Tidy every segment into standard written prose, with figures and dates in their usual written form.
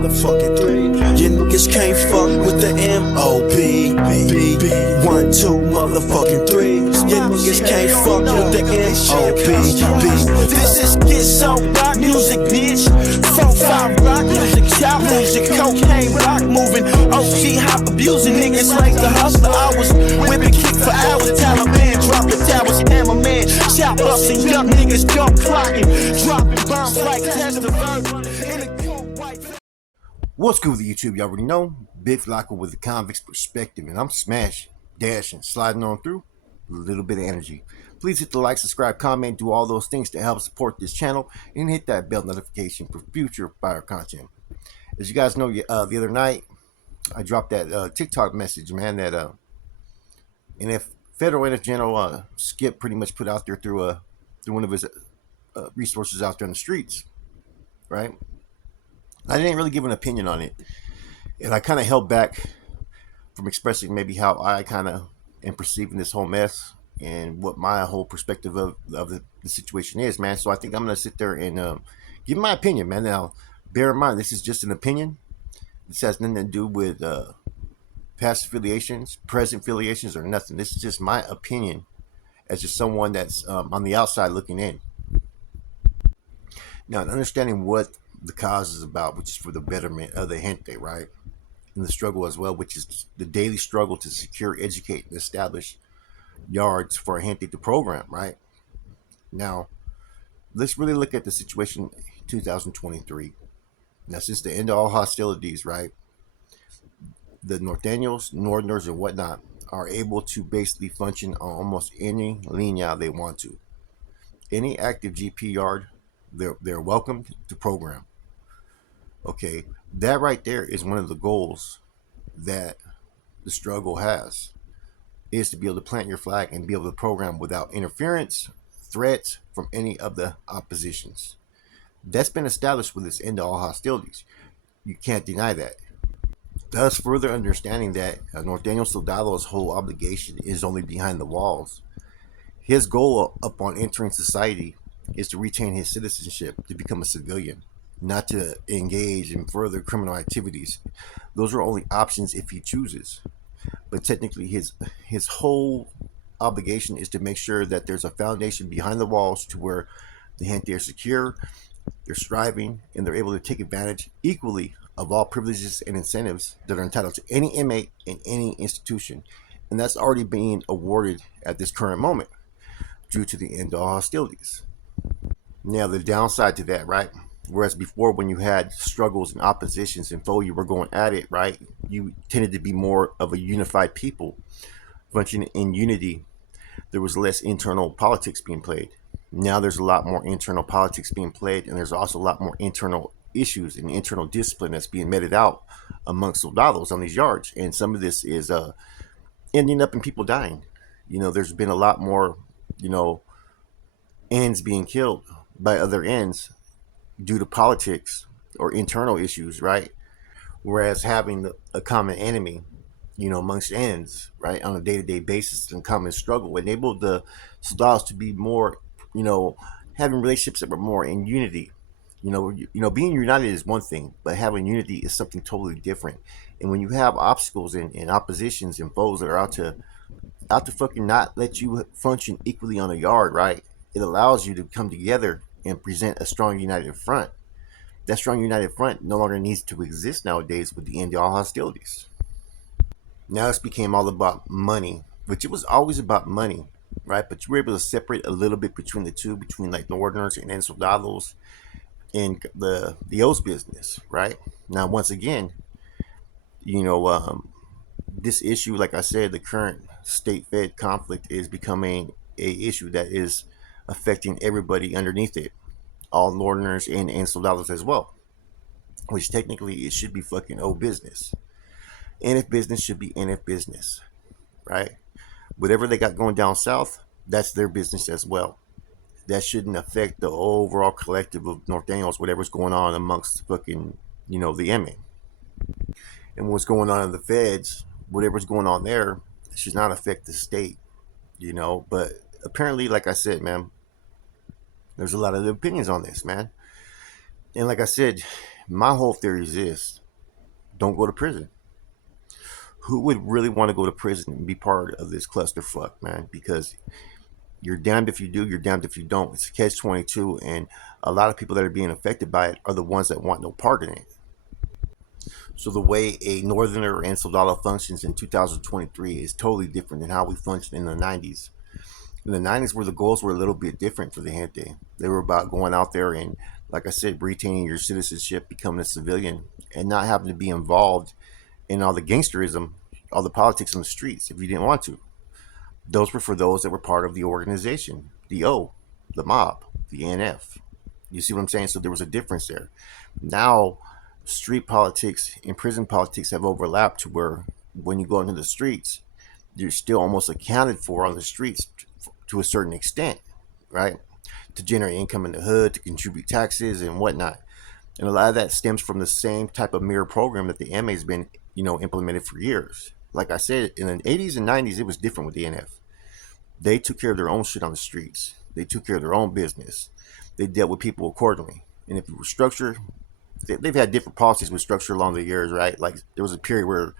motherfucking 3. You niggas can't fuck with the M.O.B. 1, 2, motherfucking 3. You niggas can't fuck with the M.O.B. This is get so rock music, bitch. 4-5 rock music, child music, cocaine rock moving, OG hop abusing niggas like the hustler. I was whipping kick for hours, Taliban dropping towers, hammerman, chop busting young niggas, gun clocking, dropping bombs like test the verb in a cold white. What's good with YouTube? You already know, Big Flocka with the convict's perspective, and I'm smashing, dashing, sliding on through with a little bit of energy. Please hit the like, subscribe, comment, do all those things to help support this channel, and hit that bell notification for future fire content. As you guys know, the other night, I dropped that TikTok message, man, that Federal NF General Skip pretty much put out there through one of his resources out there in the streets, right? I didn't really give an opinion on it, and I kind of held back from expressing maybe how I kind of am perceiving this whole mess and what my whole perspective of the situation is, man. So I think I'm going to sit there and give my opinion, man. Now, bear in mind, this is just an opinion. This has nothing to do with past affiliations, present affiliations, or nothing. This is just my opinion as just someone that's on the outside looking in. Now, understanding what the cause is about, which is for the betterment of the gente, right? And the struggle as well, which is the daily struggle to secure, educate, and establish yards for a gente to program, right? Now, let's really look at the situation in 2023. Now, since the end of all hostilities, right, the Norteños, Northerners, and whatnot are able to basically function on almost any linea they want to. Any active GP yard, they're welcome to program. Okay, that right there is one of the goals that the struggle has, is to be able to plant your flag and be able to program without interference, threats from any of the oppositions. That's been established with this end to all hostilities. You can't deny that. Thus, further understanding that Norteño Soldado's whole obligation is only behind the walls. His goal upon entering society is to retain his citizenship, to become a civilian, not to engage in further criminal activities. Those are only options if he chooses. But technically, his whole obligation is to make sure that there's a foundation behind the walls to where the gente are secure, they're striving, and they're able to take advantage equally of all privileges and incentives that are entitled to any inmate in any institution. And that's already being awarded at this current moment due to the end of all hostilities. Now, the downside to that, right? Whereas before, when you had struggles and oppositions and foe, you were going at it, right? You tended to be more of a unified people, functioning in unity. There was less internal politics being played. Now there's a lot more internal politics being played, and there's also a lot more internal issues and internal discipline that's being meted out amongst soldados on these yards. And some of this is ending up in people dying. There's been a lot more, ends being killed by other ends due to politics or internal issues, right? Whereas having a common enemy, amongst ends, right, on a day-to-day basis and common struggle enabled the soldados to be more, having relationships that were more in unity. Being united is one thing, but having unity is something totally different. And when you have obstacles and oppositions and foes that are out to fucking not let you function equally on a yard, right? It allows you to come together and present a strong united front. That strong united front no longer needs to exist nowadays with the end of all hostilities. Now it's became all about money, which it was always about money, right? But you were able to separate a little bit between the two, between like Northerners and then Soldados in the O's business, right? Now, once again, this issue, like I said, the current state-fed conflict is becoming a issue that is affecting everybody underneath it, all Northerners and Soldados as well, which technically it should be fucking O business. NF business should be NF business, right? Whatever they got going down south, that's their business as well. That shouldn't affect the overall collective of Norteños, whatever's going on amongst fucking, the MA. And what's going on in the feds, whatever's going on there, should not affect the state, But apparently, like I said, man, there's a lot of opinions on this, man. And like I said, My whole theory is this: don't go to prison. Who would really want to go to prison and be part of this clusterfuck, man? Because you're damned if you do, you're damned if you don't. It's a catch 22, and a lot of people that are being affected by it are the ones that want no part in it. So the way a northerner and soldado functions in 2023 is totally different than how we functioned in the 90s. In the 90s, where the goals were a little bit different for the gente, they were about going out there and, like I said, retaining your citizenship, becoming a civilian, and not having to be involved in all the gangsterism, all the politics on the streets if you didn't want to. Those were for those that were part of the organization, the O, the mob, the NF. You see what I'm saying? So there was a difference there. Now, street politics and prison politics have overlapped to where when you go into the streets, you're still almost accounted for on the streets to a certain extent, right? To generate income in the hood, to contribute taxes and whatnot. And a lot of that stems from the same type of mirror program that the MA has been, implemented for years. Like I said, in the 80s and 90s, it was different with the NF. They took care of their own shit on the streets. They took care of their own business. They dealt with people accordingly. And if it was structure, they've had different policies with structure along the years, right? Like there was a period where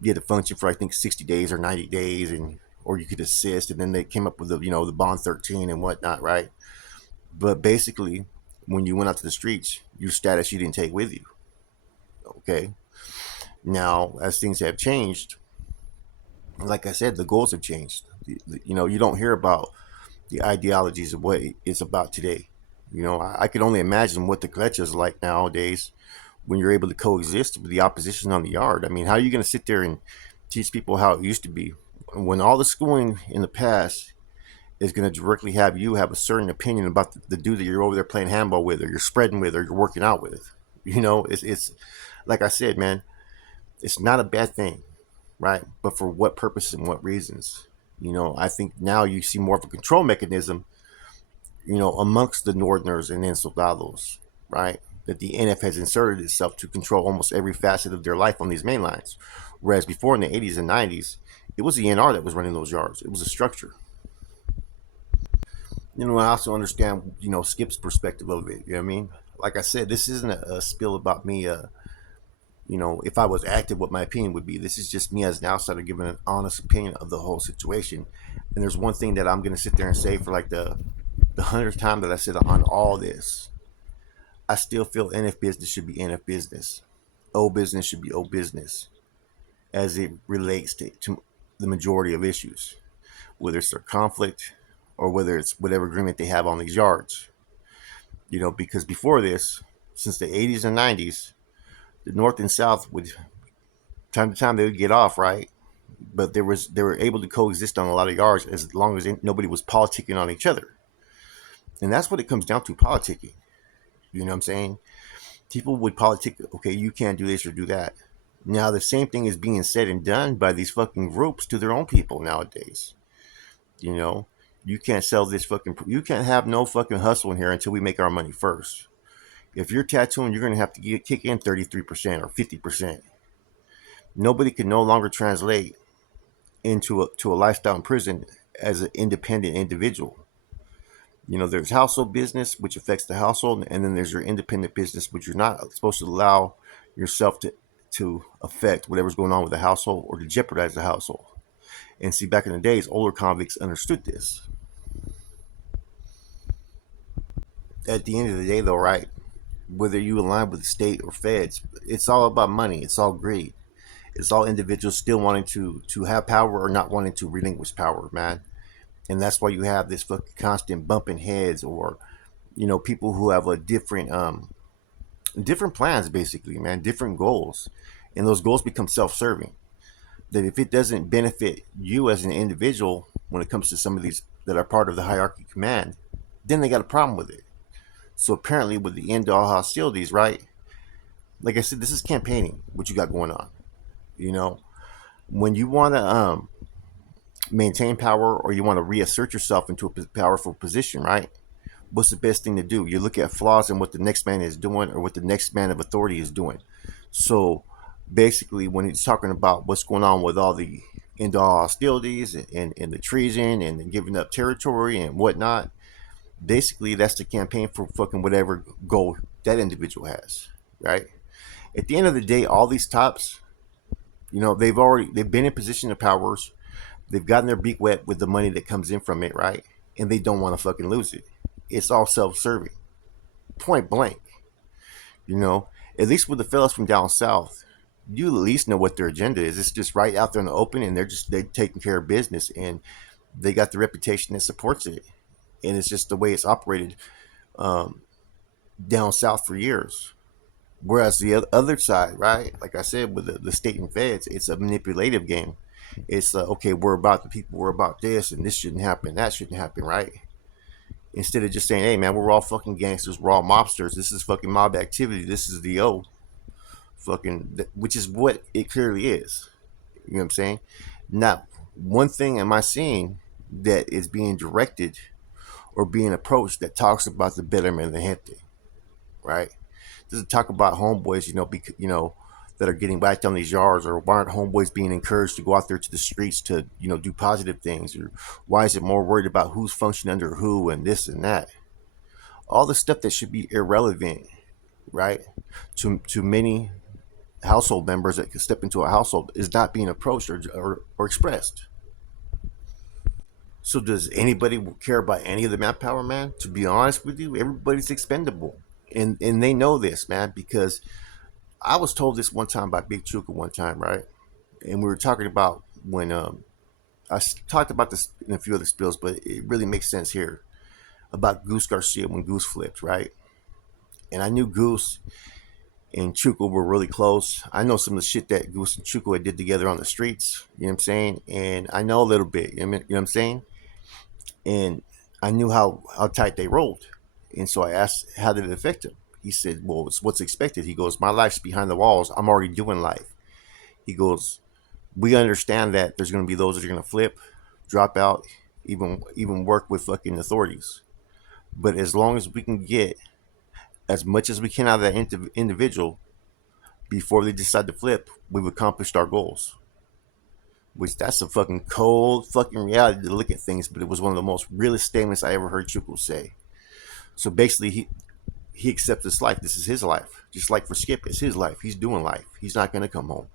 you had to function for I think 60 days or 90 days, and or you could assist, and then they came up with the bond 13 and whatnot, right? But basically, when you went out to the streets, your status you didn't take with you. Okay. Now, as things have changed, like I said, the goals have changed. You don't hear about the ideologies of what it's about today. I could only imagine what the Klecha is like nowadays when you're able to coexist with the opposition on the yard. I mean, how are you going to sit there and teach people how it used to be when all the schooling in the past is going to directly have you have a certain opinion about the dude that you're over there playing handball with, or you're spreading with, or you're working out with? It's like I said, man, it's not a bad thing, right? But for what purpose and what reasons? I think now you see more of a control mechanism, amongst the Northerners and then soldados, right? That the NF has inserted itself to control almost every facet of their life on these main lines. Whereas before in the 80s and 90s, it was the NR that was running those yards. It was a structure. I also understand, Skip's perspective of it. You know what I mean? Like I said, this isn't a spill about me, if I was active, what my opinion would be. This is just me as an outsider giving an honest opinion of the whole situation. And there's one thing that I'm going to sit there and say for like the 100th time that I said on all this. I still feel NF business should be NF business. O business should be O business as it relates to the majority of issues, whether it's their conflict or whether it's whatever agreement they have on these yards. Because before this, since the 80s and 90s, the North and South would, time to time, they would get off, right? But they were able to coexist on a lot of yards as long as nobody was politicking on each other. And that's what it comes down to, politicking. You know what I'm saying? People would politic, okay, you can't do this or do that. Now the same thing is being said and done by these fucking groups to their own people nowadays. You can't sell this you can't have no fucking hustle in here until we make our money first. If you're tattooing, you're going to have to kick in 33% or 50%. Nobody can no longer translate into a lifestyle in prison as an independent individual. There's household business, which affects the household, and then there's your independent business, which you're not supposed to allow yourself to affect whatever's going on with the household or to jeopardize the household. And see, back in the days, older convicts understood this. At the end of the day, though, right, whether you align with the state or feds, it's all about money. It's all greed. It's all individuals still wanting to have power or not wanting to relinquish power, man. And that's why you have this fucking constant bumping heads, or people who have a different plans, basically, man, different goals, and those goals become self-serving. That if it doesn't benefit you as an individual when it comes to some of these that are part of the hierarchy command, then they got a problem with it. So apparently, with the end to all hostilities, right? Like I said, this is campaigning. What you got going on, when you want to maintain power or you want to reassert yourself into a powerful position, right? What's the best thing to do? You look at flaws in what the next man is doing or what the next man of authority is doing. So basically, when he's talking about what's going on with all the end all hostilities and the treason and the giving up territory and whatnot, basically that's the campaign for fucking whatever goal that individual has, right? At the end of the day, all these tops, they've been in position of powers. They've gotten their beak wet with the money that comes in from it, right? And they don't want to fucking lose it. It's all self-serving, point blank. You know, at least with the fellas from down south, you at least know what their agenda is. It's just right out there in the open, and they're taking care of business, and they got the reputation that supports it, and it's just the way it's operated um, down south for years. Whereas the other side, right, like I said, with the state and feds, it's a manipulative game. It's okay, we're about the people, we're about this, and this shouldn't happen, that shouldn't happen, right? Instead of just saying, hey man, we're all fucking gangsters, we're all mobsters, this is fucking mob activity, this is the O fucking, which is what it clearly is. You know what I'm saying? Now, one thing am I seeing that is being directed or being approached that talks about the betterment of the gente, right? Doesn't talk about homeboys, that are getting whacked on these yards, or why aren't homeboys being encouraged to go out there to the streets to, do positive things, or why is it more worried about who's functioning under who and this and that? All the stuff that should be irrelevant, right? To many household members that could step into a household is not being approached or expressed. So does anybody care about any of the manpower, man? To be honest with you, everybody's expendable. And they know this, man, because I was told this one time by Big Chuka one time, right? And we were talking about when talked about this in a few other spills, but it really makes sense here about Goose Garcia when Goose flipped, right? And I knew Goose and Chuka were really close. I know some of the shit that Goose and Chuka did together on the streets, you know what I'm saying? And I know a little bit, you know what I'm saying? And I knew how tight they rolled. And so I asked, how did it affect him? He said, well, it's what's expected. He goes, my life's behind the walls. I'm already doing life. He goes, we understand that there's going to be those that are going to flip, drop out, even work with fucking authorities. But as long as we can get as much as we can out of that individual before they decide to flip, we've accomplished our goals. Which that's a fucking cold fucking reality to look at things, but it was one of the most realist statements I ever heard Chuko say. So basically, he accepts this life. This is his life. Just like for Skip, it's his life. He's doing life. He's not going to come home.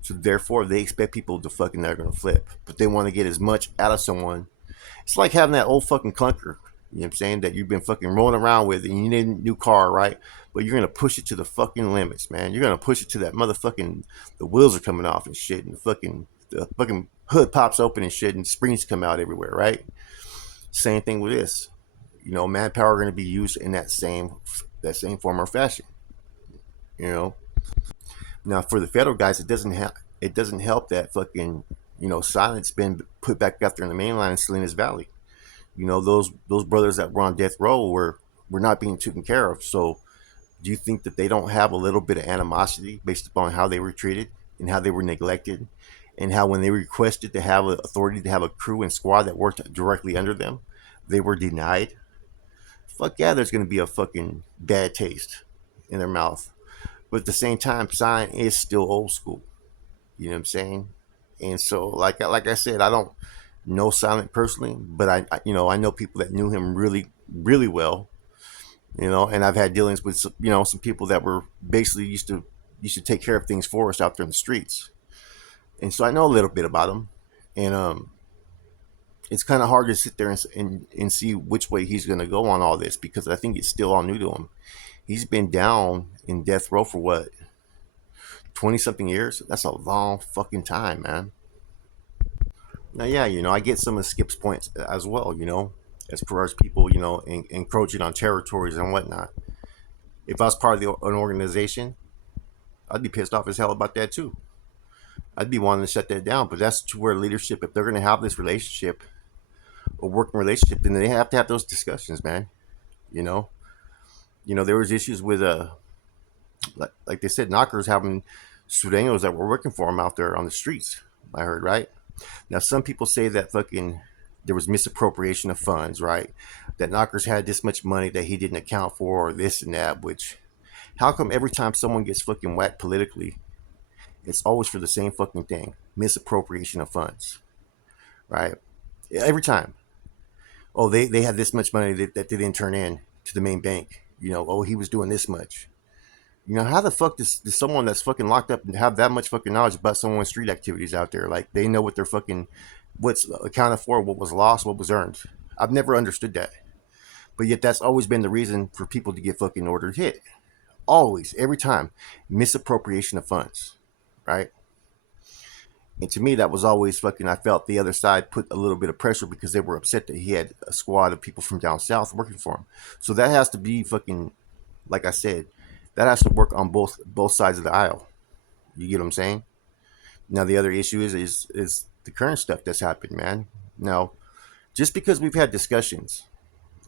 So therefore, they expect people to fucking they're going to flip. But they want to get as much out of someone. It's like having that old fucking clunker, you know what I'm saying, that you've been fucking rolling around with and you need a new car, right? But you're going to push it to the fucking limits, man. You're going to push it to that motherfucking, the wheels are coming off and shit, and the fucking hood pops open and shit, and springs come out everywhere, right? Same thing with this. Manpower are going to be used in that same form or fashion. You know. Now for the federal guys, it doesn't help that fucking silence been put back out there in the mainline in Salinas Valley. Those brothers that were on death row were not being taken care of. So do you think that they don't have a little bit of animosity based upon how they were treated and how they were neglected, and how when they requested to have authority to have a crew and squad that worked directly under them, they were denied? Fuck yeah, there's going to be a fucking bad taste in their mouth. But at the same time, Sign is still old school. You know what I'm saying? And so, like I said, I don't know Silent personally, but I know people that knew him really, really well. And I've had dealings with some people that were basically used to take care of things for us out there in the streets, and so I know a little bit about him. And it's kind of hard to sit there and see which way he's going to go on all this, because I think it's still all new to him. He's been down in death row for what, 20 something years? That's a long fucking time, man. Now, yeah, I get some of Skip's points as well, as far as people, encroaching on territories and whatnot. If I was part of an organization, I'd be pissed off as hell about that too. I'd be wanting to shut that down, but that's to where leadership, if they're going to have this relationship, a working relationship, then they have to have those discussions, man. You know, there was issues with like they said, knockers having Sureños that were working for them out there on the streets. I heard, right? Now, some people say that fucking there was misappropriation of funds, right? That knockers had this much money that he didn't account for, or this and that. Which, how come every time someone gets fucking whacked politically, it's always for the same fucking thing: misappropriation of funds, right? Every time. Oh, they had this much money that they didn't turn in to the main bank. Oh, he was doing this much. You know, how the fuck does someone that's fucking locked up and have that much fucking knowledge about someone's street activities out there? Like, they know what they're fucking, what's accounted for, what was lost, what was earned. I've never understood that. But yet that's always been the reason for people to get fucking ordered hit. Always, every time. Misappropriation of funds, right? And to me, that was always fucking, I felt the other side put a little bit of pressure because they were upset that he had a squad of people from down south working for him. So that has to be fucking, like I said, that has to work on both sides of the aisle. You get what I'm saying? Now the other issue is the current stuff that's happened, man. Now, just because we've had discussions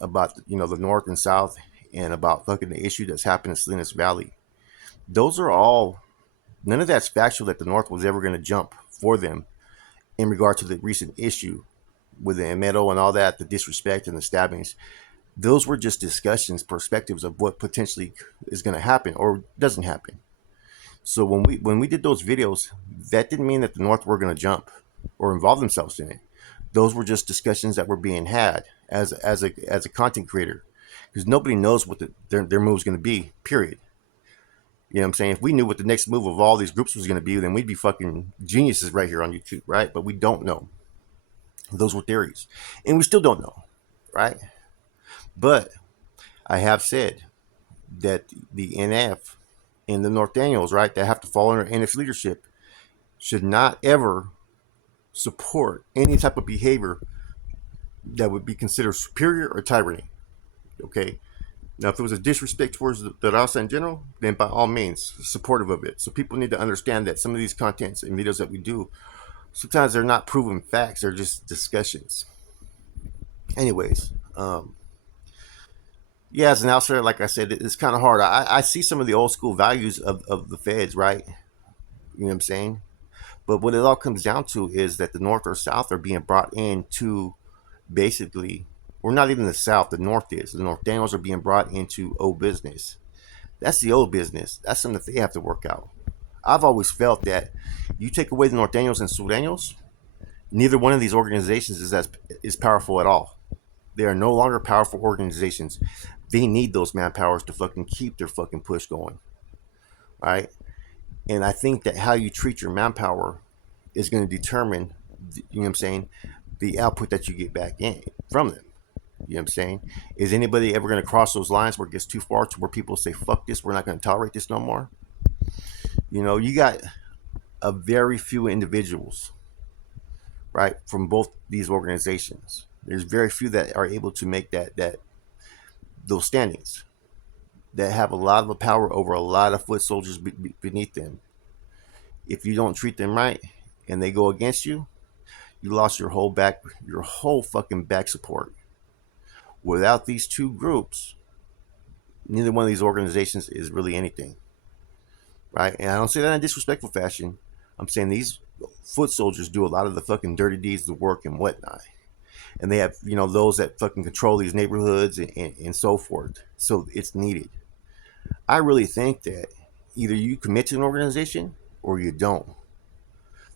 about, you know, the North and South and about fucking the issue that's happened in Salinas Valley, those are all, none of that's factual that the North was ever going to jump for them in regard to the recent issue with the Emeto and all that, the disrespect and the stabbings. Those were just discussions, perspectives of what potentially is going to happen or doesn't happen. So when we did those videos, that didn't mean that the North were going to jump or involve themselves in it. Those were just discussions that were being had as a content creator, because nobody knows what their move is going to be. Period. You know what I'm saying? If we knew what the next move of all these groups was going to be, then we'd be fucking geniuses right here on YouTube, right? But we don't know. Those were theories, and we still don't know, right? But I have said that the NF and the North Daniels, right, that have to fall under NF's leadership, should not ever support any type of behavior that would be considered superior or tyranny. Okay? Now, if it was a disrespect towards the Raza in general, then by all means, supportive of it. So people need to understand that some of these contents and videos that we do, sometimes they're not proven facts, they're just discussions. Anyways, yeah, as an outsider, like I said, it's kind of hard. I see some of the old school values of the feds, right? You know what I'm saying? But what it all comes down to is that the North or South are being brought in to basically, or not even the South, the North is. The North Daniels are being brought into old business. That's the old business. That's something that they have to work out. I've always felt that you take away the North Daniels and Sul Daniels, neither one of these organizations is powerful at all. They are no longer powerful organizations. They need those manpowers to fucking keep their fucking push going, right? And I think that how you treat your manpower is going to determine, you know what I'm saying, the output that you get back in from them. You know what I'm saying? Is anybody ever going to cross those lines where it gets too far to where people say, fuck this, we're not going to tolerate this no more? You know, you got a very few individuals, right, from both these organizations. There's very few that are able to make those standings, that have a lot of power over a lot of foot soldiers beneath them. If you don't treat them right and they go against you, you lost your whole fucking back support. Without these two groups, neither one of these organizations is really anything, right? And I don't say that in a disrespectful fashion. I'm saying these foot soldiers do a lot of the fucking dirty deeds, the work and whatnot. And they have, you know, those that fucking control these neighborhoods and so forth. So it's needed. I really think that either you commit to an organization or you don't.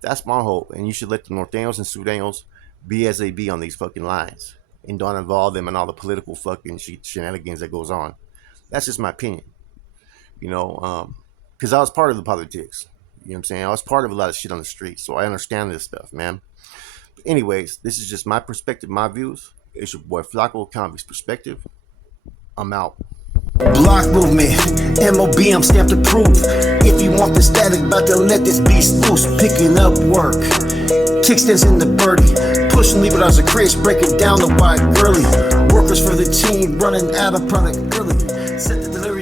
That's my hope. And you should let the North Daniels and Sul Daniels be as they be on these fucking lines, and don't involve them in all the political fucking shenanigans that goes on. That's just my opinion. You know, because I was part of the politics. You know what I'm saying? I was part of a lot of shit on the street, so I understand this stuff, man. But anyways, this is just my perspective, my views. It's your boy Flacco, Convict's Perspective. I'm out. Block movement, MOB, I'm stamped approved. If you want the static, about to let this beast loose. Picking up work, kickstands in the birdie, pushing levers as a Chris, breaking down the wide girly. Workers for the team, running out of product early. Set the delivery.